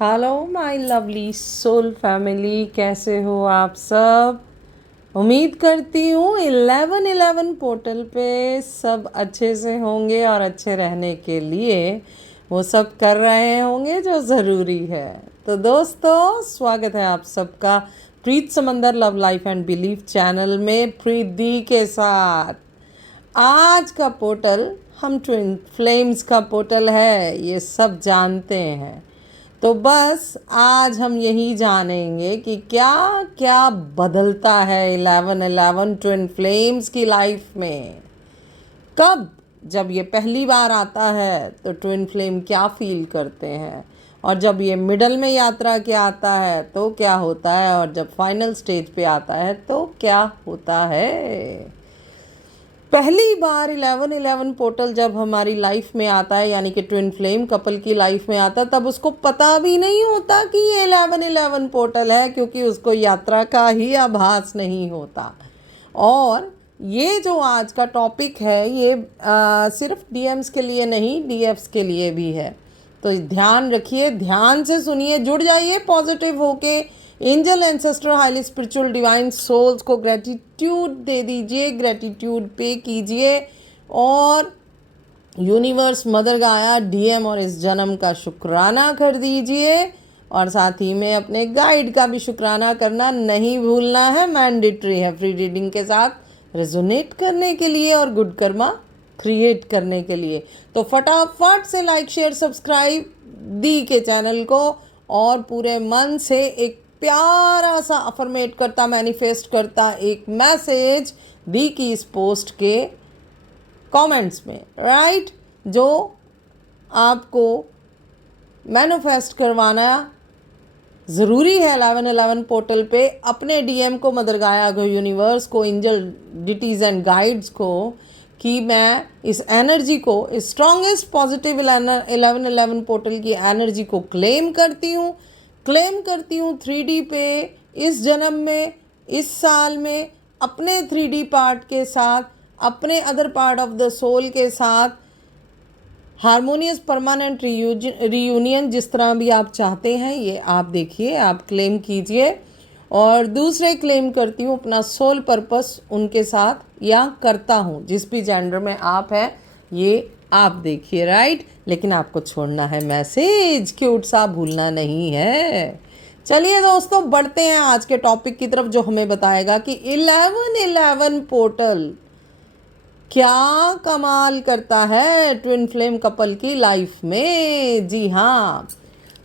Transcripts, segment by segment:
Hello my lovely soul family, कैसे हो आप सब। उम्मीद करती हूँ 1111 पोर्टल पे सब अच्छे से होंगे और अच्छे रहने के लिए वो सब कर रहे होंगे जो ज़रूरी है। तो दोस्तों, स्वागत है आप सबका प्रीत समंदर love life and belief channel में प्रीत दी के साथ। आज का पोर्टल हम ट्विन फ्लेम्स का पोर्टल है, ये सब जानते हैं। तो बस आज हम यही जानेंगे कि क्या क्या बदलता है 1111 ट्विन फ्लेम्स की लाइफ में। कब, जब ये पहली बार आता है तो ट्विन फ्लेम क्या फील करते हैं, और जब ये मिडल में यात्रा के आता है तो क्या होता है, और जब फाइनल स्टेज पे आता है तो क्या होता है। पहली बार 1111 पोर्टल जब हमारी लाइफ में आता है, यानी कि ट्विन फ्लेम कपल की लाइफ में आता है, तब उसको पता भी नहीं होता कि ये 1111 पोर्टल है, क्योंकि उसको यात्रा का ही आभास नहीं होता। और ये जो आज का टॉपिक है ये सिर्फ डीएम्स के लिए नहीं, डीएफ्स के लिए भी है। तो ध्यान रखिए, ध्यान से सुनिए, जुड़ जाइए पॉजिटिव होके। Angel, ancestor, highly spiritual divine souls को ग्रेटिट्यूड दे दीजिए, ग्रेटिट्यूड पे कीजिए, और यूनिवर्स, मदर गाया, डीएम और इस जन्म का शुक्राना कर दीजिए। और साथ ही में अपने गाइड का भी शुक्राना करना नहीं भूलना है, मैंडेटरी है फ्री रीडिंग के साथ रेजोनेट करने के लिए और गुड कर्मा क्रिएट करने के लिए। तो फटाफट से लाइक, शेयर, सब्सक्राइब दी के चैनल को, और पूरे मन से एक प्यारा सा अफर्मेट करता, मैनिफेस्ट करता एक मैसेज दी की इस पोस्ट के कमेंट्स में, राइट, जो आपको मैनिफेस्ट करवाना ज़रूरी है 1111 पोर्टल पे। अपने डीएम को, मदर गाया को, यूनिवर्स को, एंजल डिटीज़ एंड गाइड्स को, कि मैं इस एनर्जी को, इस स्ट्रॉन्गेस्ट पॉजिटिव 1111 पोर्टल की एनर्जी को क्लेम करती हूँ 3D पे, इस जन्म में, इस साल में, अपने 3D पार्ट के साथ, अपने other part of the soul के साथ, हारमोनियस परमानेंट रीयूनियन, जिस तरह भी आप चाहते हैं, ये आप देखिए, आप क्लेम कीजिए। और दूसरे क्लेम करती हूँ अपना सोल पर्पस उनके साथ, या करता हूँ, जिस भी जेंडर में आप हैं, ये आप देखिए, राइट। लेकिन आपको छोड़ना है मैसेज, क्यूट सा भूलना नहीं है। चलिए दोस्तों, बढ़ते हैं आज के टॉपिक की तरफ, जो हमें बताएगा कि 1111 पोर्टल क्या कमाल करता है ट्विन फ्लेम कपल की लाइफ में। जी हाँ,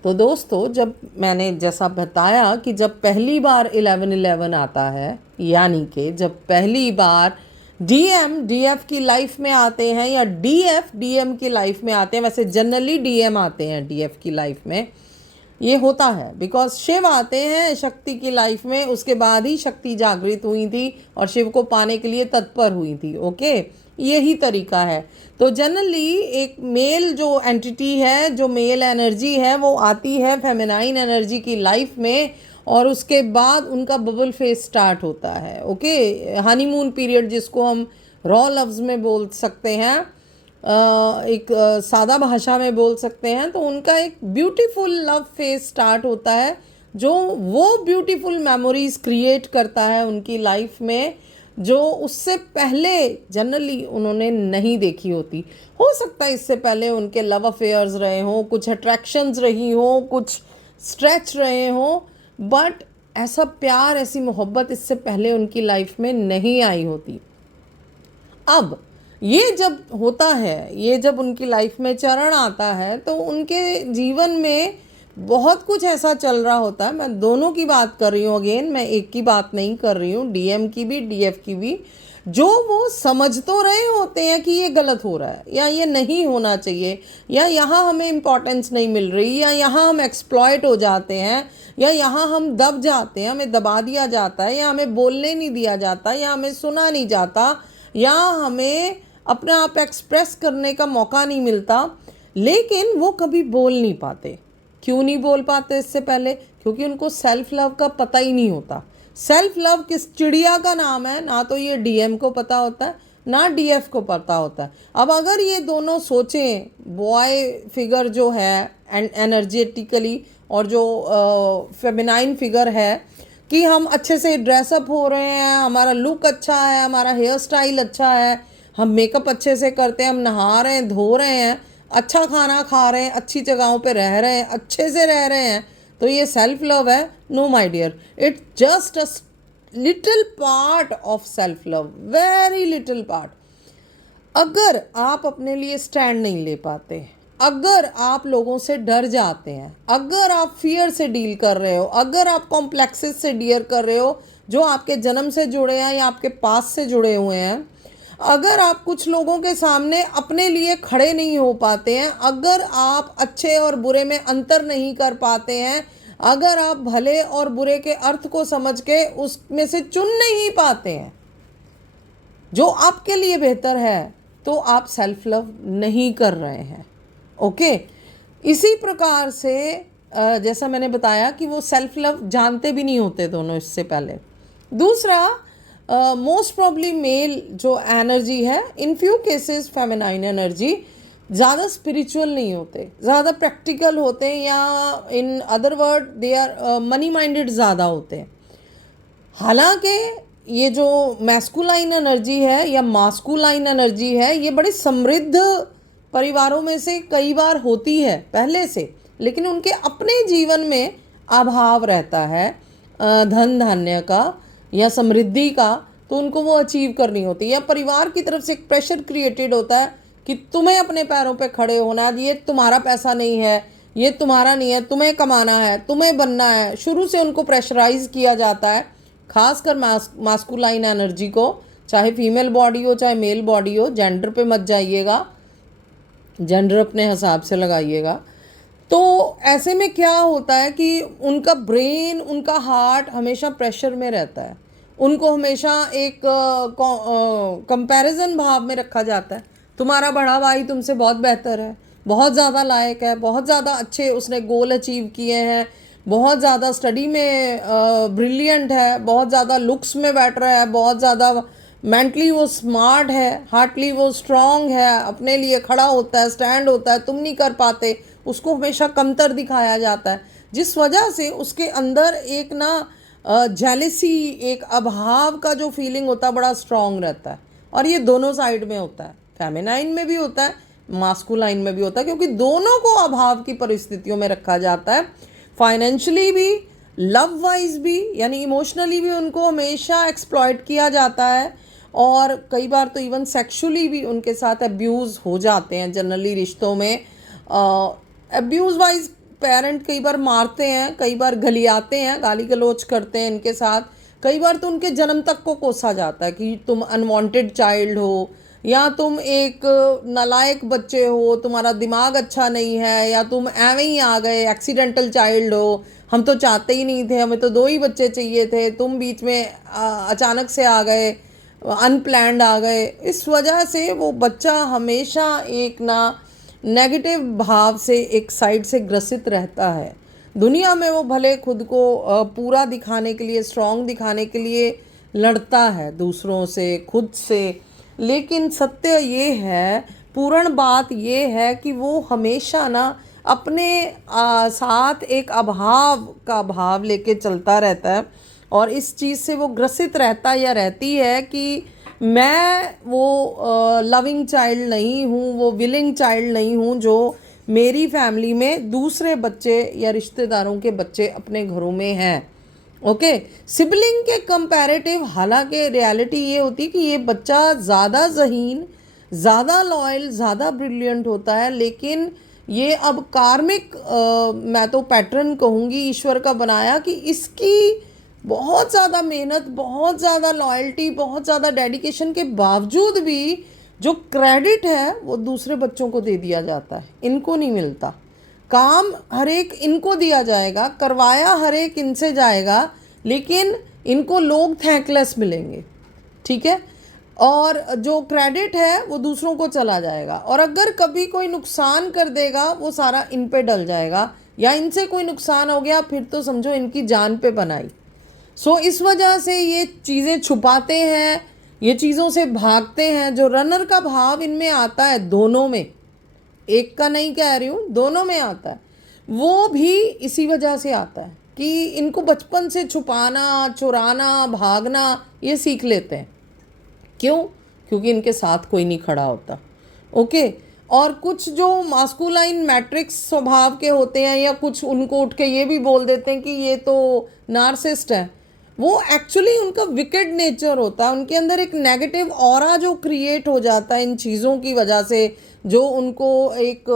तो दोस्तों, जब मैंने जैसा बताया कि जब पहली बार 1111 आता है, यानी कि जब पहली बार डीएम डीएफ की लाइफ में आते हैं, या डीएफ डीएम की लाइफ में आते हैं, वैसे जनरली डीएम आते हैं डीएफ की लाइफ में, ये होता है बिकॉज शिव आते हैं शक्ति की लाइफ में, उसके बाद ही शक्ति जागृत हुई थी और शिव को पाने के लिए तत्पर हुई थी। ओके, यही तरीका है। तो जनरली एक मेल जो एंटिटी है, जो मेल एनर्जी है, वो आती है फेमिनाइन एनर्जी की लाइफ में, और उसके बाद उनका बबल फेज स्टार्ट होता है। ओके, हनीमून पीरियड, जिसको हम रॉ लफ्ज़ में बोल सकते हैं, एक सादा भाषा में बोल सकते हैं, तो उनका एक ब्यूटीफुल लव फेज स्टार्ट होता है, जो वो ब्यूटीफुल मेमोरीज क्रिएट करता है उनकी लाइफ में, जो उससे पहले जनरली उन्होंने नहीं देखी होती। हो सकता है इससे पहले उनके लव अफेयर्स रहे हों, कुछ अट्रैक्शंस रही हों, कुछ स्ट्रेच रहे हों, बट ऐसा प्यार, ऐसी मोहब्बत इससे पहले उनकी लाइफ में नहीं आई होती। अब ये जब होता है, ये जब उनकी लाइफ में चरण आता है, तो उनके जीवन में बहुत कुछ ऐसा चल रहा होता है। मैं दोनों की बात कर रही हूँ, अगेन मैं एक की बात नहीं कर रही हूँ, डीएम की भी डीएफ की भी, जो वो समझ तो रहे होते हैं कि ये गलत हो रहा है, या ये नहीं होना चाहिए, या यहाँ हमें इम्पोर्टेंस नहीं मिल रही, या यहाँ हम एक्सप्लॉयट हो जाते हैं, या यहाँ हम दब जाते हैं, हमें दबा दिया जाता है, या हमें बोलने नहीं दिया जाता, या हमें सुना नहीं जाता, या हमें अपना आप एक्सप्रेस करने का मौका नहीं मिलता। लेकिन वो कभी बोल नहीं पाते। क्यों नहीं बोल पाते इससे पहले? क्योंकि उनको सेल्फ लव का पता ही नहीं होता। सेल्फ लव किस चिड़िया का नाम है, ना तो ये डीएम को पता होता है, ना डीएफ को पता होता है। अब अगर ये दोनों सोचें, बॉय फिगर जो है एनर्जेटिकली और जो फेमिनाइन फिगर है, कि हम अच्छे से ड्रेसअप हो रहे हैं, हमारा लुक अच्छा है, हमारा हेयर स्टाइल अच्छा है, हम मेकअप अच्छे से करते हैं, हम नहा रहे हैं, धो रहे हैं, अच्छा खाना खा रहे हैं, अच्छी जगहों पे रह रहे हैं, अच्छे से रह रहे हैं, तो ये सेल्फ लव है? No my dear, it's just a little part of self love, very little part. अगर आप अपने लिए स्टैंड नहीं ले पाते, अगर आप लोगों से डर जाते हैं, अगर आप फियर से डील कर रहे हो, अगर आप कॉम्प्लेक्सेस से डील कर रहे हो जो आपके जन्म से जुड़े हैं या आपके पास से जुड़े हुए हैं, अगर आप कुछ लोगों के सामने अपने लिए खड़े नहीं हो पाते हैं, अगर आप अच्छे और बुरे में अंतर नहीं कर पाते हैं, अगर आप भले और बुरे के अर्थ को समझ के उसमें से चुन नहीं पाते हैं जो आपके लिए बेहतर है, तो आप सेल्फ लव नहीं कर रहे हैं। ओके, इसी प्रकार से जैसा मैंने बताया कि वो सेल्फ लव जानते भी नहीं होते दोनों इससे पहले। दूसरा, मोस्ट प्रॉब्ली मेल जो एनर्जी है, in few cases feminine energy ज़्यादा स्पिरिचुअल नहीं होते, ज़्यादा प्रैक्टिकल होते हैं, या in other word they are money minded ज़्यादा होते हैं। हालांकि ये जो मैस्कुलाइन एनर्जी है या मास्कुलाइन एनर्जी है, ये बड़े समृद्ध परिवारों में से कई बार होती है पहले से, लेकिन उनके अपने जीवन में अभाव रहता है धन धान्य का या समृद्धि का, तो उनको वो अचीव करनी होती है, या परिवार की तरफ से एक प्रेशर क्रिएटेड होता है कि तुम्हें अपने पैरों पे खड़े होना है, ये तुम्हारा पैसा नहीं है, ये तुम्हारा नहीं है, तुम्हें कमाना है, तुम्हें बनना है। शुरू से उनको प्रेशराइज किया जाता है, खासकर मास्कुलाइन एनर्जी को, चाहे फीमेल बॉडी हो चाहे मेल बॉडी हो, जेंडर पे मत जाइएगा, जेंडर अपने हिसाब से लगाइएगा। तो ऐसे में क्या होता है कि उनका ब्रेन, उनका हार्ट हमेशा प्रेशर में रहता है, उनको हमेशा एक कंपैरिजन भाव में रखा जाता है। तुम्हारा बड़ा भाई तुमसे बहुत बेहतर है, बहुत ज़्यादा लायक है, बहुत ज़्यादा अच्छे उसने गोल अचीव किए हैं, बहुत ज़्यादा स्टडी में ब्रिलियंट है, बहुत ज़्यादा लुक्स में बैठ रहा है, बहुत ज़्यादा मेंटली वो स्मार्ट है, हार्टली वो स्ट्रांग है, अपने लिए खड़ा होता है, स्टैंड होता है, तुम नहीं कर पाते, उसको हमेशा कमतर दिखाया जाता है, जिस वजह से उसके अंदर एक ना जेलिसी, एक अभाव का जो फीलिंग होता है बड़ा स्ट्रांग रहता है। और ये दोनों साइड में होता है, फेमिनाइन में भी होता है, मास्कुलाइन में भी होता है, क्योंकि दोनों को अभाव की परिस्थितियों में रखा जाता है। फाइनेंशियली भी, लव वाइज भी, यानी इमोशनली भी उनको हमेशा एक्सप्लॉइट किया जाता है, और कई बार तो इवन सेक्सुअली भी उनके साथ अब्यूज़ हो जाते हैं जनरली रिश्तों में। अब्यूज़ वाइज पेरेंट कई बार मारते हैं, कई बार गलियाते हैं, गाली गलौज करते हैं इनके साथ, कई बार तो उनके जन्म तक को कोसा जाता है कि तुम अनवांटेड चाइल्ड हो, या तुम एक नालायक बच्चे हो, तुम्हारा दिमाग अच्छा नहीं है, या तुम एवं ही आ गए, एक्सीडेंटल चाइल्ड हो, हम तो चाहते ही नहीं थे, हमें तो 2 ही बच्चे चाहिए थे, तुम बीच में अचानक से आ गए, अनप्लैंड आ गए। इस वजह से वो बच्चा हमेशा एक ना नेगेटिव भाव से एक साइड से ग्रसित रहता है। दुनिया में वो भले खुद को पूरा दिखाने के लिए, स्ट्रांग दिखाने के लिए लड़ता है दूसरों से, खुद से, लेकिन सत्य ये है, पूर्ण बात ये है कि वो हमेशा ना अपने साथ एक अभाव का भाव लेके चलता रहता है, और इस चीज़ से वो ग्रसित रहता या रहती है कि मैं वो लविंग चाइल्ड नहीं हूँ, वो विलिंग चाइल्ड नहीं हूँ जो मेरी फैमिली में दूसरे बच्चे या रिश्तेदारों के बच्चे अपने घरों में हैं। ओके, सिबलिंग के कंपैरेटिव हालांकि रियलिटी ये होती है कि ये बच्चा ज़्यादा ज़हीन, ज़्यादा लॉयल, ज़्यादा ब्रिलियंट होता है, लेकिन ये अब कार्मिक मैं तो पैटर्न कहूँगी ईश्वर का बनाया कि इसकी बहुत ज़्यादा मेहनत, बहुत ज़्यादा लॉयल्टी, बहुत ज़्यादा डेडिकेशन के बावजूद भी जो क्रेडिट है वो दूसरे बच्चों को दे दिया जाता है, इनको नहीं मिलता। काम हर एक इनको दिया जाएगा, करवाया हर एक इनसे जाएगा, लेकिन इनको लोग थैंकलेस मिलेंगे, ठीक है, और जो क्रेडिट है वो दूसरों को चला जाएगा, और अगर कभी कोई नुकसान कर देगा वो सारा इन पे डल जाएगा, या इनसे कोई नुकसान हो गया फिर तो समझो इनकी जान पे बनाई। सो इस वजह से ये चीज़ें छुपाते हैं, ये चीज़ों से भागते हैं। जो रनर का भाव इनमें आता है, दोनों में, एक का नहीं कह रही हूँ, दोनों में आता है, वो भी इसी वजह से आता है कि इनको बचपन से छुपाना, चुराना, भागना ये सीख लेते हैं। क्यों? क्योंकि इनके साथ कोई नहीं खड़ा होता। ओके। और कुछ जो मास्कुलाइन मैट्रिक्स स्वभाव के होते हैं, या कुछ उनको उठ के ये भी बोल देते हैं कि ये तो नार्सिसिस्ट है, वो एक्चुअली उनका विकेड नेचर होता है। उनके अंदर एक नेगेटिव ऑरा जो क्रिएट हो जाता है इन चीज़ों की वजह से, जो उनको एक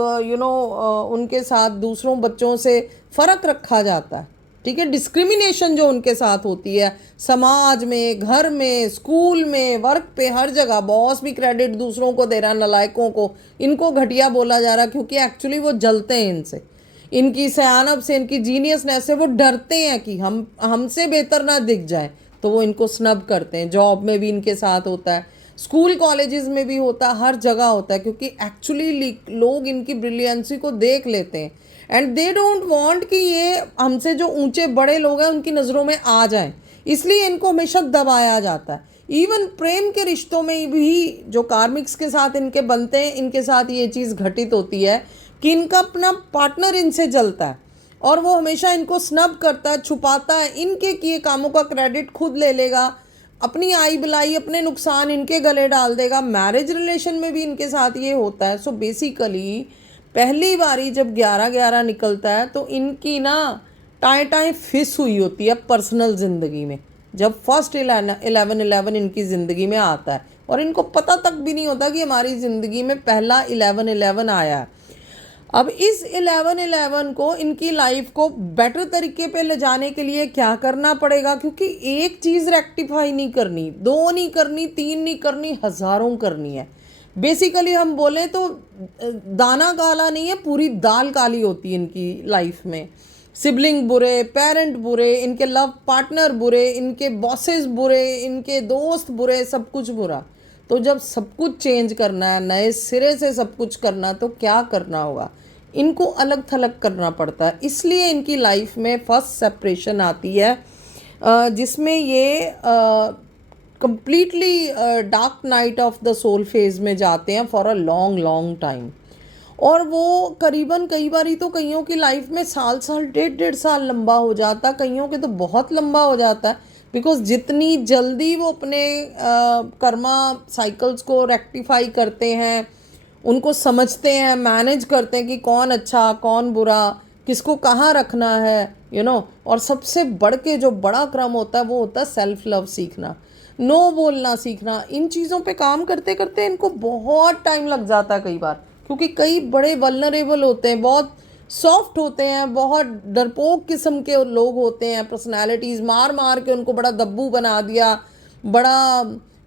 उनके साथ दूसरों बच्चों से फ़र्क रखा जाता है। ठीक है, डिस्क्रिमिनेशन जो उनके साथ होती है समाज में, घर में, स्कूल में, वर्क पे, हर जगह। बॉस भी क्रेडिट दूसरों को दे रहा है, नालायकों को, इनको घटिया बोला जा रहा, क्योंकि एक्चुअली वो जलते हैं इनसे, इनकी सयानब से, इनकी जीनियसनेस से। वो डरते हैं कि हमसे बेहतर ना दिख जाए, तो वो इनको स्नब करते हैं। जॉब में भी इनके साथ होता है, स्कूल कॉलेजेस में भी होता है, हर जगह होता है, क्योंकि एक्चुअली लोग इनकी ब्रिलियंसी को देख लेते हैं एंड दे डोंट वांट कि ये हमसे जो ऊंचे बड़े लोग हैं उनकी नज़रों में आ जाएं, इसलिए इनको हमेशा दबाया जाता है। इवन प्रेम के रिश्तों में भी जो कार्मिक्स के साथ इनके बनते हैं, इनके साथ ये चीज़ घटित होती है कि इनका अपना पार्टनर इनसे जलता है और वो हमेशा इनको स्नब करता है, छुपाता है, इनके किए कामों का क्रेडिट खुद ले लेगा, अपनी आई बुलाई, अपने नुकसान इनके गले डाल देगा। मैरिज रिलेशन में भी इनके साथ ये होता है। सो बेसिकली पहली बारी जब 11-11 निकलता है तो इनकी ना टाएं फिस हुई होती है पर्सनल ज़िंदगी में, जब फर्स्ट 11-11 इनकी ज़िंदगी में आता है, और इनको पता तक भी नहीं होता कि हमारी ज़िंदगी में पहला 11-11 आया है। अब इस 11-11 को, इनकी लाइफ को बेटर तरीके पे ले जाने के लिए क्या करना पड़ेगा, क्योंकि एक चीज़ रेक्टिफाई नहीं करनी, 2 नहीं करनी, 3 नहीं करनी, हज़ारों करनी है। बेसिकली हम बोलें तो दाना काला नहीं है, पूरी दाल काली होती है इनकी लाइफ में। सिबलिंग बुरे, पेरेंट बुरे, इनके लव पार्टनर बुरे, इनके बॉसेस बुरे, इनके दोस्त बुरे, सब कुछ बुरा। तो जब सब कुछ चेंज करना है, नए सिरे से सब कुछ करना, तो क्या करना होगा? इनको अलग थलग करना पड़ता है। इसलिए इनकी लाइफ में फर्स्ट सेपरेशन आती है, जिसमें ये completely dark night of the soul phase में जाते हैं for a long long time. और वो करीबन, कई बारी तो कईयों की लाइफ में साल 1.5 साल लंबा हो जाता, कईयों के तो बहुत लंबा हो जाता है, बिकॉज जितनी जल्दी वो अपने कर्मा साइकिल्स को रेक्टिफाई करते हैं, उनको समझते हैं, मैनेज करते हैं कि कौन अच्छा कौन बुरा, किसको कहाँ रखना है, और सबसे बढ़ के जो बड़ा क्रम होता है वो होता है सेल्फ लव सीखना, नो बोलना सीखना। इन चीज़ों पे काम करते करते इनको बहुत टाइम लग जाता है कई बार, क्योंकि कई बड़े वल्नरेबल होते हैं, बहुत सॉफ्ट होते हैं, बहुत डरपोक किस्म के लोग होते हैं, पर्सनालिटीज़ मार मार के उनको बड़ा दब्बू बना दिया, बड़ा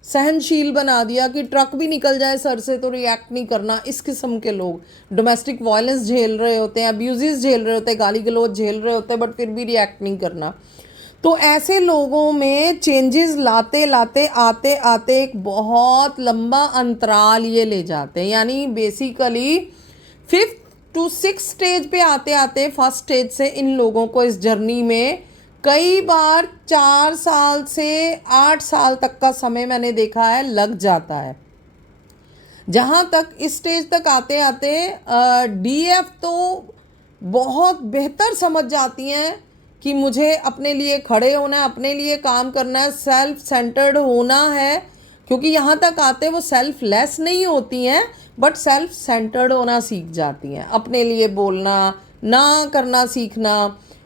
सहनशील बना दिया कि ट्रक भी निकल जाए सर से तो रिएक्ट नहीं करना। इस किस्म के लोग डोमेस्टिक वायलेंस झेल रहे होते हैं, अब्यूज़ झेल रहे होते हैं, गाली गलौज झेल रहे होते हैं, बट फिर भी रिएक्ट नहीं करना। तो ऐसे लोगों में चेंजेस लाते लाते आते आते एक बहुत लंबा अंतराल ये ले जाते हैं, यानी basically 5th to 6th stage पे आते आते फर्स्ट स्टेज से इन लोगों को इस जर्नी में कई बार 4 साल से 8 साल तक का समय मैंने देखा है लग जाता है। जहाँ तक इस स्टेज तक आते आते डीएफ तो बहुत बेहतर समझ जाती हैं कि मुझे अपने लिए खड़े होना है, अपने लिए काम करना है, सेल्फ सेंटर्ड होना है, क्योंकि यहाँ तक आते वो सेल्फ लेस नहीं होती हैं, बट सेल्फ सेंटर्ड होना सीख जाती हैं, अपने लिए बोलना ना करना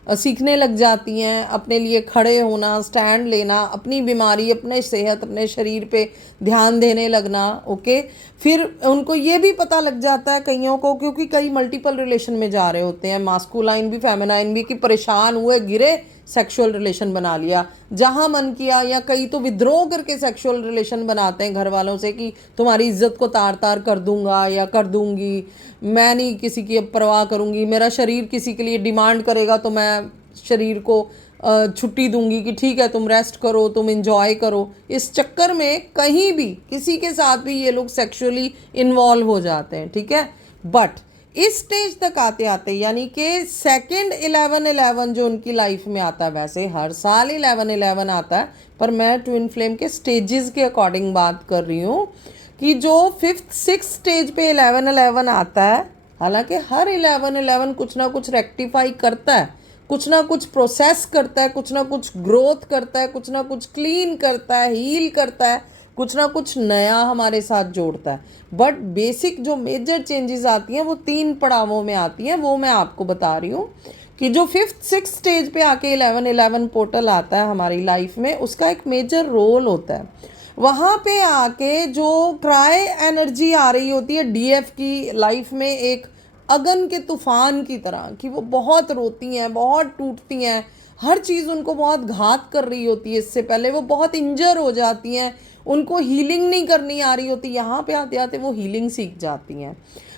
सीखने लग जाती हैं, अपने लिए खड़े होना, स्टैंड लेना, अपनी बीमारी, अपने सेहत, अपने शरीर पे ध्यान देने लगना। ओके, फिर उनको ये भी पता लग जाता है कईयों को, क्योंकि कई मल्टीपल रिलेशन में जा रहे होते हैं, मास्कुलाइन भी फेमिनाइन भी, कि परेशान हुए, गिरे, सेक्सुअल रिलेशन बना लिया जहाँ मन किया, या कई तो विद्रोह करके सेक्सुअल रिलेशन बनाते हैं घर वालों से कि तुम्हारी इज्जत को तार तार कर दूंगा या कर दूंगी, मैं नहीं किसी की अब परवाह करूंगी, मेरा शरीर किसी के लिए डिमांड करेगा तो मैं शरीर को छुट्टी दूंगी कि ठीक है तुम रेस्ट करो, तुम इंजॉय करो। इस चक्कर में कहीं भी किसी के साथ भी ये लोग सेक्सुअली इन्वॉल्व हो जाते हैं। ठीक है, बट इस स्टेज तक आते आते यानी कि सेकंड 11-11 जो उनकी लाइफ में आता है, वैसे हर साल 11-11 आता है, पर मैं ट्विन फ्लेम के स्टेजेस के अकॉर्डिंग बात कर रही हूँ कि जो 5th-6th स्टेज पे 11-11 आता है, हालांकि हर 11-11 कुछ ना कुछ रेक्टिफाई करता है, कुछ ना कुछ प्रोसेस करता है, कुछ ना कुछ ग्रोथ करता है, कुछ ना कुछ क्लीन करता है, हील करता है, कुछ ना कुछ नया हमारे साथ जोड़ता है। बट बेसिक जो मेजर चेंजेस आती हैं वो 3 पड़ावों में आती हैं, वो मैं आपको बता रही हूँ कि जो 5th-6th स्टेज पे आके 11-11 पोर्टल आता है हमारी लाइफ में, उसका एक मेजर रोल होता है। वहाँ पे आके जो क्राई एनर्जी आ रही होती है डीएफ की लाइफ में, एक अगन के तूफान की तरह, कि वो बहुत रोती हैं, बहुत टूटती हैं, हर चीज़ उनको बहुत घात कर रही होती है, इससे पहले वो बहुत इंजर हो जाती हैं, उनको हीलिंग नहीं करनी आ रही होती, यहाँ पे आते आते वो हीलिंग सीख जाती हैं,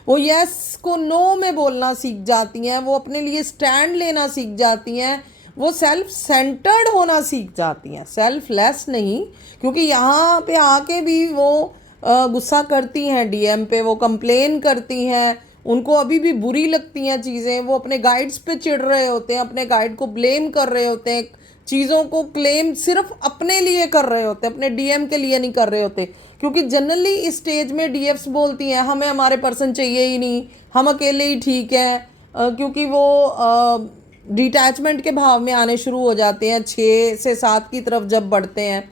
वो यस को नो में बोलना सीख जाती हैं, वो अपने लिए स्टैंड लेना सीख जाती हैं, वो सेल्फ सेंटर्ड होना सीख जाती हैं, सेल्फलेस नहीं, क्योंकि यहाँ पे आके भी वो गुस्सा करती हैं डीएम पे, वो कंप्लेन करती हैं, उनको अभी भी बुरी लगती हैं चीज़ें, वो अपने गाइड्स पे चिढ़ रहे होते हैं, अपने गाइड को ब्लेम कर रहे होते हैं, चीज़ों को क्लेम सिर्फ अपने लिए कर रहे होते हैं, अपने डीएम के लिए नहीं कर रहे होते, क्योंकि जनरली इस स्टेज में डीएफ्स बोलती हैं हमें हमारे पर्सन चाहिए ही नहीं, हम अकेले ही ठीक हैं, क्योंकि वो डिटैचमेंट के भाव में आने शुरू हो जाते हैं 6 से 7 की तरफ जब बढ़ते हैं,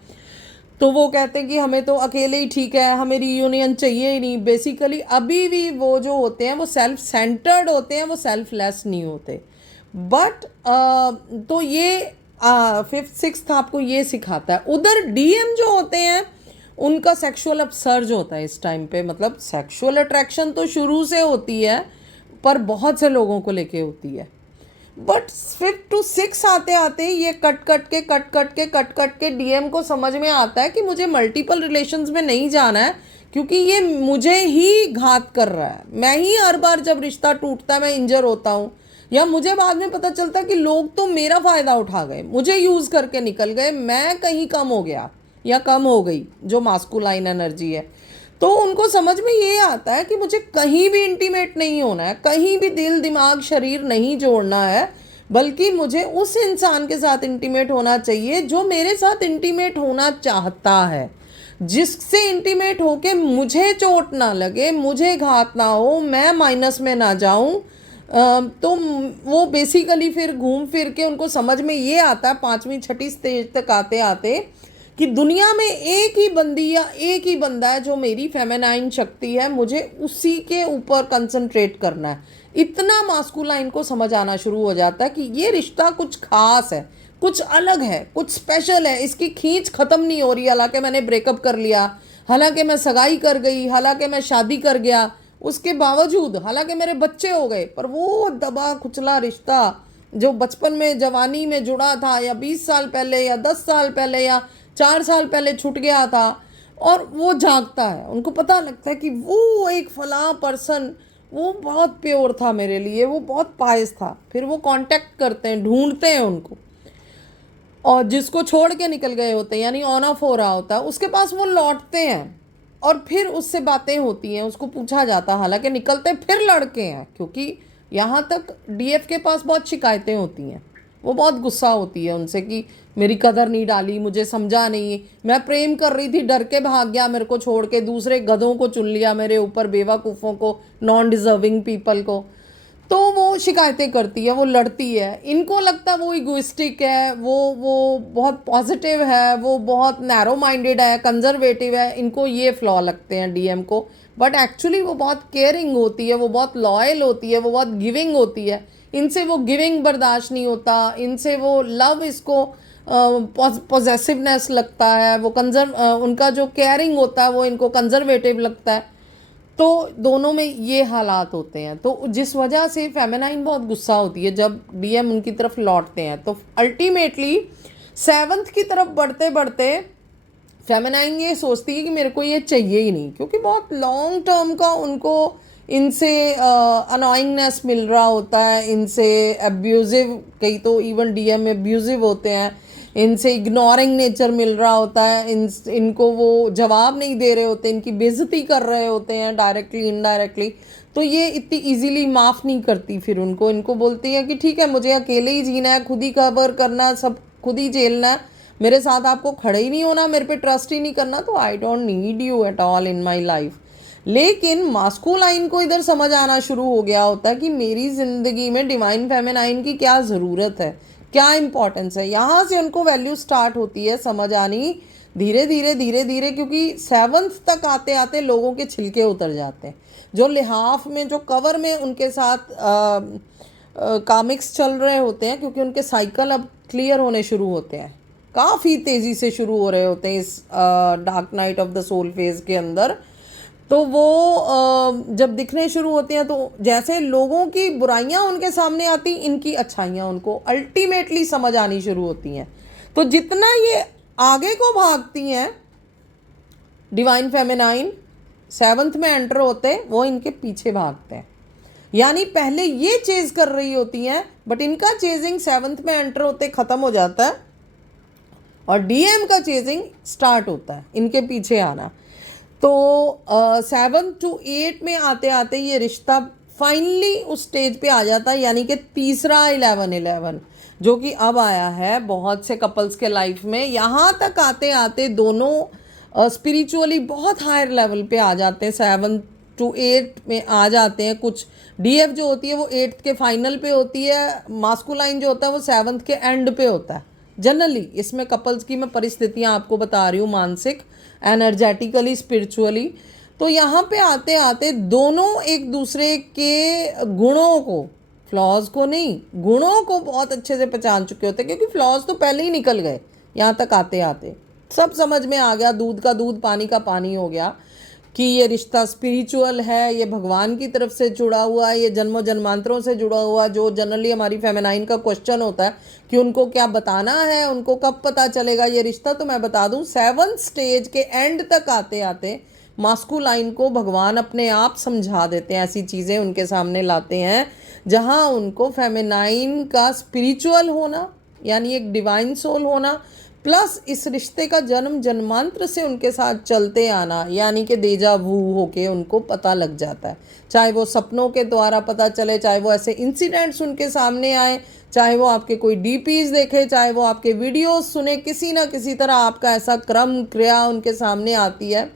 तो वो कहते हैं कि हमें तो अकेले ही ठीक है, हमें रीयूनियन चाहिए ही नहीं। बेसिकली अभी भी वो जो होते हैं वो सेल्फ सेंटर्ड होते हैं, वो सेल्फलेस नहीं होते। बट तो ये 5th-6th आपको ये सिखाता है। उधर डीएम जो होते हैं उनका सेक्सुअल अपसर्ज होता है इस टाइम पे, मतलब सेक्सुअल अट्रैक्शन तो शुरू से होती है पर बहुत से लोगों को लेके होती है। बट 5th-6 आते आते ये कट के डीएम को समझ में आता है कि मुझे मल्टीपल रिलेशंस में नहीं जाना है, क्योंकि ये मुझे ही घात कर रहा है, मैं ही हर बार जब रिश्ता टूटता है मैं इंजर होता हूँ, या मुझे बाद में पता चलता है कि लोग तो मेरा फ़ायदा उठा गए, मुझे यूज़ करके निकल गए, मैं कहीं कम हो गया या कम हो गई, जो मास्कुलाइन एनर्जी है। तो उनको समझ में ये आता है कि मुझे कहीं भी इंटीमेट नहीं होना है, कहीं भी दिल दिमाग शरीर नहीं जोड़ना है, बल्कि मुझे उस इंसान के साथ इंटीमेट होना चाहिए जो मेरे साथ इंटीमेट होना चाहता है, जिससे इंटीमेट होके मुझे चोट ना लगे, मुझे घात ना हो, मैं माइनस में ना जाऊं। तो वो बेसिकली फिर घूम फिर के उनको समझ में ये आता है 5वीं-6ठी स्टेज तक आते आते कि दुनिया में एक ही बंदी या एक ही बंदा है जो मेरी फेमिनाइन शक्ति है, मुझे उसी के ऊपर कंसंट्रेट करना है। इतना मास्कुलाइन को समझ आना शुरू हो जाता है कि ये रिश्ता कुछ खास है, कुछ अलग है, कुछ स्पेशल है, इसकी खींच ख़त्म नहीं हो रही। हालांकि मैंने ब्रेकअप कर लिया, हालांकि मैं सगाई कर गई, हालांकि मैं शादी कर गया, उसके बावजूद हालांकि मेरे बच्चे हो गए, पर वो दबा कुचला रिश्ता जो बचपन में जवानी में जुड़ा था, या 20 साल पहले या 10 साल पहले या 4 साल पहले छूट गया था, और वो जागता है, उनको पता लगता है कि वो एक फलां पर्सन वो बहुत प्योर था मेरे लिए, वो बहुत पायस था। फिर वो कांटेक्ट करते हैं, ढूंढते हैं उनको, और जिसको छोड़ के निकल गए होते हैं यानी ऑन ऑफ हो रहा होता है उसके पास वो लौटते हैं, और फिर उससे बातें होती हैं, उसको पूछा जाता है, हालांकि निकलते फिर लड़के हैं, क्योंकि यहाँ तक डीएफ के पास बहुत शिकायतें होती हैं, वो बहुत गुस्सा होती है उनसे कि मेरी कदर नहीं डाली, मुझे समझा नहीं, मैं प्रेम कर रही थी, डर के भाग गया मेरे को छोड़ के, दूसरे गधों को चुन लिया मेरे ऊपर, बेवकूफ़ों को, नॉन डिज़र्विंग पीपल को। तो वो शिकायतें करती है, वो लड़ती है, इनको लगता है वो इगोइस्टिक है, वो बहुत पॉजिटिव है, वो बहुत नैरो माइंडेड है, कंजर्वेटिव है, इनको ये फ्लॉ लगते हैं डीएम को। बट एक्चुअली वो बहुत केयरिंग होती है, वो बहुत लॉयल होती है, वो बहुत गिविंग होती है, इनसे वो गिविंग बर्दाश्त नहीं होता, इनसे वो लव, इसको पॉजेसिवनेस लगता है, वो उनका जो केयरिंग होता है वो इनको कंजर्वेटिव लगता है। तो दोनों में ये हालात होते हैं, तो जिस वजह से फेमिनाइन बहुत गुस्सा होती है जब डीएम उनकी तरफ लौटते हैं। तो अल्टीमेटली 7th की तरफ बढ़ते बढ़ते फेमिनाइन ये सोचती है कि मेरे को ये चाहिए ही नहीं, क्योंकि बहुत लॉन्ग टर्म का उनको इनसे अनोइंगनेस मिल रहा होता है, इनसे एब्यूज़िव, कई तो इवन डीएम एब्यूज़िव होते हैं, इनसे इग्नोरिंग नेचर मिल रहा होता है, इनको वो जवाब नहीं दे रहे होते, इनकी बेइज्जती कर रहे होते हैं डायरेक्टली इनडायरेक्टली। तो ये इतनी इजीली माफ़ नहीं करती फिर उनको, इनको बोलती है कि ठीक है मुझे अकेले ही जीना है, खुद ही कवर करना है, सब खुद ही झेलना है, मेरे साथ आपको खड़े ही नहीं होना, मेरे पे ट्रस्ट ही नहीं करना, तो I don't need you at all in my life. लेकिन मास्कुलाइन को इधर समझ आना शुरू हो गया होता है कि मेरी ज़िंदगी में डिवाइन फेमिनाइन की क्या ज़रूरत है, क्या इंपॉर्टेंस है। यहाँ से उनको वैल्यू स्टार्ट होती है समझ आनी धीरे धीरे धीरे धीरे, क्योंकि 7th तक आते आते लोगों के छिलके उतर जाते हैं। जो लिहाफ में, जो कवर में उनके साथ कॉमिक्स चल रहे होते हैं, क्योंकि उनके साइकिल अब क्लियर होने शुरू होते हैं, काफ़ी तेज़ी से शुरू हो रहे होते हैं इस dark night of the soul phase के अंदर। तो वो जब दिखने शुरू होती हैं तो जैसे लोगों की बुराइयां उनके सामने आती, इनकी अच्छाइयां उनको अल्टीमेटली समझ आनी शुरू होती हैं। तो जितना ये आगे को भागती हैं डिवाइन फेमिनाइन, 7th में एंटर होते वो इनके पीछे भागते हैं। यानी पहले ये चेज कर रही होती हैं, बट इनका चेजिंग 7th में एंटर होते ख़त्म हो जाता है और डीएम का चेजिंग स्टार्ट होता है, इनके पीछे आना। तो 7 to 8 में आते आते ये रिश्ता फाइनली उस स्टेज पे आ जाता है, यानी कि तीसरा 11-11 जो कि अब आया है बहुत से कपल्स के लाइफ में। यहाँ तक आते आते दोनों स्पिरिचुअली बहुत हायर लेवल पे आ जाते हैं, 7 to 8 में आ जाते हैं। कुछ डीएफ जो होती है वो 8th के फाइनल पे होती है, मास्कुलाइन जो होता है वो 7th के एंड पे होता है जनरली। इसमें कपल्स की मैं परिस्थितियाँ आपको बता रही हूँ, मानसिक, एनर्जेटिकली, स्पिरिचुअली। तो यहाँ पे आते आते दोनों एक दूसरे के गुणों को, फ्लॉज को नहीं, गुणों को बहुत अच्छे से पहचान चुके होते हैं, क्योंकि फ्लॉज तो पहले ही निकल गए। यहाँ तक आते आते सब समझ में आ गया, दूध का दूध पानी का पानी हो गया कि ये रिश्ता स्पिरिचुअल है, ये भगवान की तरफ से जुड़ा हुआ है, ये जन्मों जन्मांतरों से जुड़ा हुआ। जो जनरली हमारी फेमिनाइन का क्वेश्चन होता है कि उनको क्या बताना है, उनको कब पता चलेगा ये रिश्ता, तो मैं बता दूं 7th स्टेज के एंड तक आते आते मास्कुलाइन को भगवान अपने आप समझा देते हैं, ऐसी चीज़ें उनके सामने लाते हैं जहाँ उनको फेमिनाइन का स्पिरिचुअल होना, यानी एक डिवाइन सोल होना, प्लस इस रिश्ते का जन्म जन्मांतर से उनके साथ चलते आना, यानी कि देजा वू होके उनको पता लग जाता है। चाहे वो सपनों के द्वारा पता चले, चाहे वो ऐसे इंसिडेंट्स उनके सामने आए, चाहे वो आपके कोई डीपीज देखे, चाहे वो आपके वीडियोस सुने, किसी ना किसी तरह आपका ऐसा क्रम क्रिया उनके सामने आती है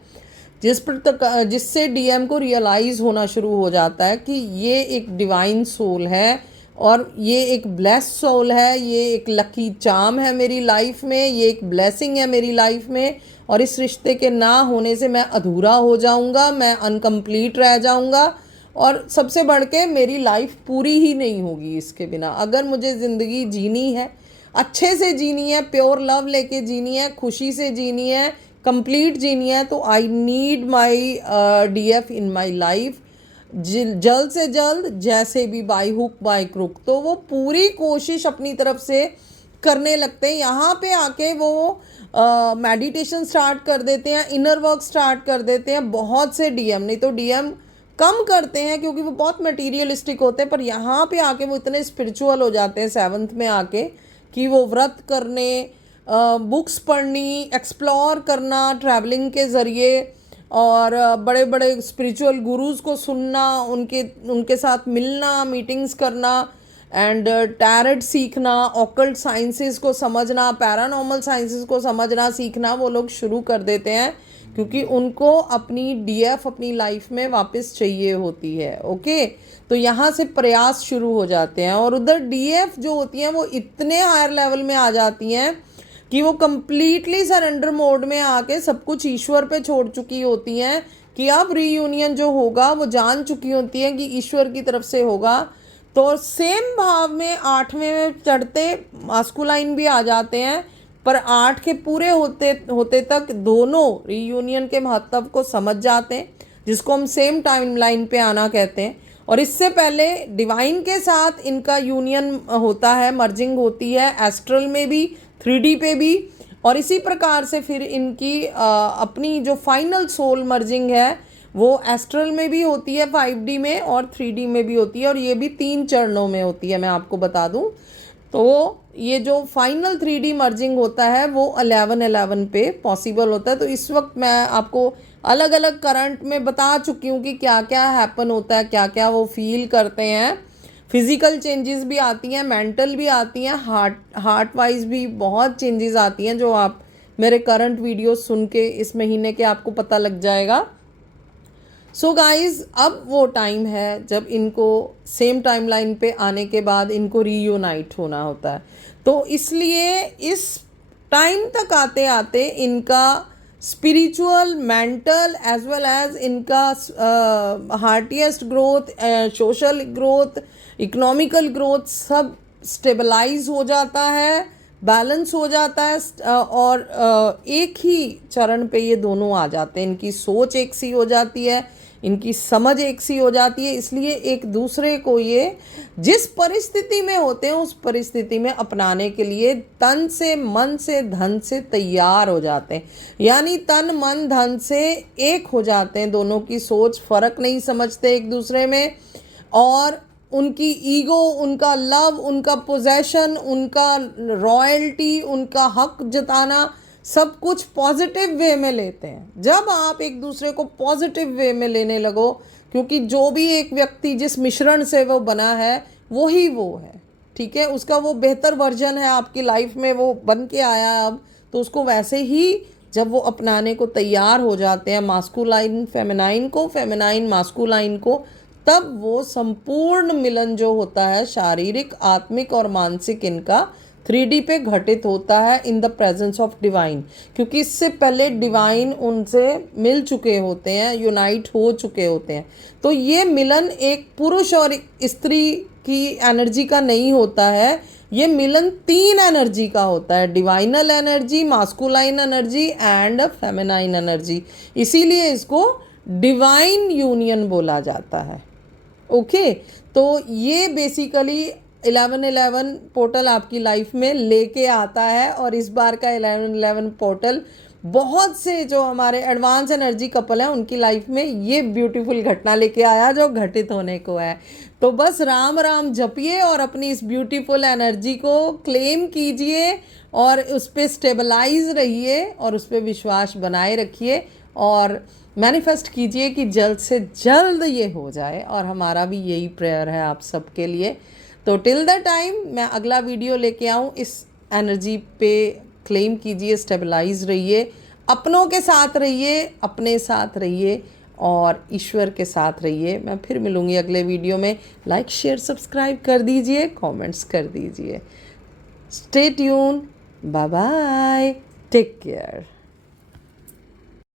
जिससे डीएम को रियलाइज़ होना शुरू हो जाता है कि ये एक डिवाइन सोल है और ये एक ब्लेस सोल है, ये एक लकी चार्म है मेरी लाइफ में, ये एक ब्लेसिंग है मेरी लाइफ में, और इस रिश्ते के ना होने से मैं अधूरा हो जाऊंगा, मैं अनकम्प्लीट रह जाऊंगा, और सबसे बढ़ के मेरी लाइफ पूरी ही नहीं होगी इसके बिना। अगर मुझे ज़िंदगी जीनी है, अच्छे से जीनी है, प्योर लव लेके जीनी है, खुशी से जीनी है, कंप्लीट जीनी है, तो I need my DF in my life जल्द से जल्द, जैसे भी बाय हुक बाय क्रुक। तो वो पूरी कोशिश अपनी तरफ से करने लगते हैं। यहाँ पे आके वो मेडिटेशन स्टार्ट कर देते हैं, इनर वर्क स्टार्ट कर देते हैं। बहुत से डीएम, नहीं तो डीएम कम करते हैं क्योंकि वो बहुत मटीरियलिस्टिक होते हैं, पर यहाँ पे आके वो इतने स्पिरिचुअल हो जाते हैं 7th में आके कि वो व्रत करने, बुक्स पढ़नी, एक्सप्लोर करना ट्रैवलिंग के ज़रिए, और बड़े बड़े स्पिरिचुअल गुरुज़ को सुनना, उनके साथ मिलना, मीटिंग्स करना, एंड टैरेट सीखना, ऑकल्ट साइंसेस को समझना, पैरानॉर्मल साइंसेस को समझना सीखना वो लोग शुरू कर देते हैं, क्योंकि उनको अपनी डीएफ अपनी लाइफ में वापस चाहिए होती है। ओके, तो यहाँ से प्रयास शुरू हो जाते हैं, और उधर डीएफ जो होती हैं वो इतने हायर लेवल में आ जाती हैं कि वो कम्प्लीटली सरेंडर मोड में आके सब कुछ ईश्वर पे छोड़ चुकी होती हैं कि अब रीयूनियन जो होगा वो जान चुकी होती हैं कि ईश्वर की तरफ से होगा। तो सेम भाव में 8वें में चढ़ते मास्कुलाइन भी आ जाते हैं, पर 8 के पूरे होते होते तक दोनों रीयूनियन के महत्व को समझ जाते हैं, जिसको हम सेम टाइमलाइन पे आना कहते हैं। और इससे पहले डिवाइन के साथ इनका यूनियन होता है, मर्जिंग होती है एस्ट्रल में भी, 3D पे भी, और इसी प्रकार से फिर इनकी अपनी जो फाइनल सोल मर्जिंग है वो एस्ट्रल में भी होती है 5D में, और 3D में भी होती है, और ये भी 3 चरणों में होती है, मैं आपको बता दूं। तो ये जो फाइनल 3D मर्जिंग होता है वो 11-11 पे पॉसिबल होता है। तो इस वक्त मैं आपको अलग अलग करंट में बता चुकी हूँ कि क्या क्या हैपन होता है, क्या क्या वो फील करते हैं। फिज़िकल चेंजेस भी आती हैं, मेंटल भी आती हैं, हार्ट वाइज भी बहुत चेंजेस आती हैं, जो आप मेरे करंट वीडियो सुन के इस महीने के आपको पता लग जाएगा। सो गाइज, अब वो टाइम है जब इनको सेम टाइमलाइन पे आने के बाद इनको रीयूनाइट होना होता है। तो इसलिए इस टाइम तक आते आते इनका spiritual, mental as well as इनका heartiest growth, social growth, economical growth सब स्टेबलाइज हो जाता है, बैलेंस हो जाता है, और एक ही चरण पे ये दोनों आ जाते हैं। इनकी सोच एक सी हो जाती है, इनकी समझ एक सी हो जाती है, इसलिए एक दूसरे को ये जिस परिस्थिति में होते हैं उस परिस्थिति में अपनाने के लिए तन से, मन से, धन से तैयार हो जाते हैं। यानी तन मन धन से एक हो जाते हैं, दोनों की सोच फर्क नहीं समझते एक दूसरे में, और उनकी ईगो, उनका लव, उनका पोजेशन, उनका रॉयल्टी, उनका हक जताना सब कुछ पॉजिटिव वे में लेते हैं। जब आप एक दूसरे को पॉजिटिव वे में लेने लगो, क्योंकि जो भी एक व्यक्ति जिस मिश्रण से वो बना है वही वो है, ठीक है, उसका वो बेहतर वर्जन है आपकी लाइफ में, वो बन के आया अब, तो उसको वैसे ही जब वो अपनाने को तैयार हो जाते हैं, मास्कुलाइन फेमिनाइन को, फेमिनाइन मास्कुलाइन को, तब वो संपूर्ण मिलन जो होता है शारीरिक, आत्मिक और मानसिक, इनका 3D पे घटित होता है in the presence of divine. क्योंकि इससे पहले डिवाइन उनसे मिल चुके होते हैं, यूनाइट हो चुके होते हैं। तो ये मिलन एक पुरुष और स्त्री की एनर्जी का नहीं होता है, ये मिलन 3 एनर्जी का होता है, divinal energy, masculine energy and feminine energy. इसीलिए इसको डिवाइन यूनियन बोला जाता है। ओके, तो ये बेसिकली 1111 पोर्टल आपकी लाइफ में लेके आता है, और इस बार का 1111 पोर्टल बहुत से जो हमारे एडवांस एनर्जी कपल हैं उनकी लाइफ में ये ब्यूटीफुल घटना लेके आया जो घटित होने को है। तो बस राम राम जपिए और अपनी इस ब्यूटीफुल एनर्जी को क्लेम कीजिए और उस पर स्टेबलाइज रहिए और उस पर विश्वास बनाए रखिए और मैनिफेस्ट कीजिए कि जल्द से जल्द ये हो जाए। और हमारा भी यही प्रेयर है आप सबके लिए। तो टिल द टाइम मैं अगला वीडियो लेके आऊँ, इस एनर्जी पे क्लेम कीजिए, स्टेबलाइज रहिए, अपनों के साथ रहिए, अपने साथ रहिए और ईश्वर के साथ रहिए। मैं फिर मिलूँगी अगले वीडियो में। लाइक शेयर सब्सक्राइब कर दीजिए, कमेंट्स कर दीजिए। Stay tune, bye bye, take care.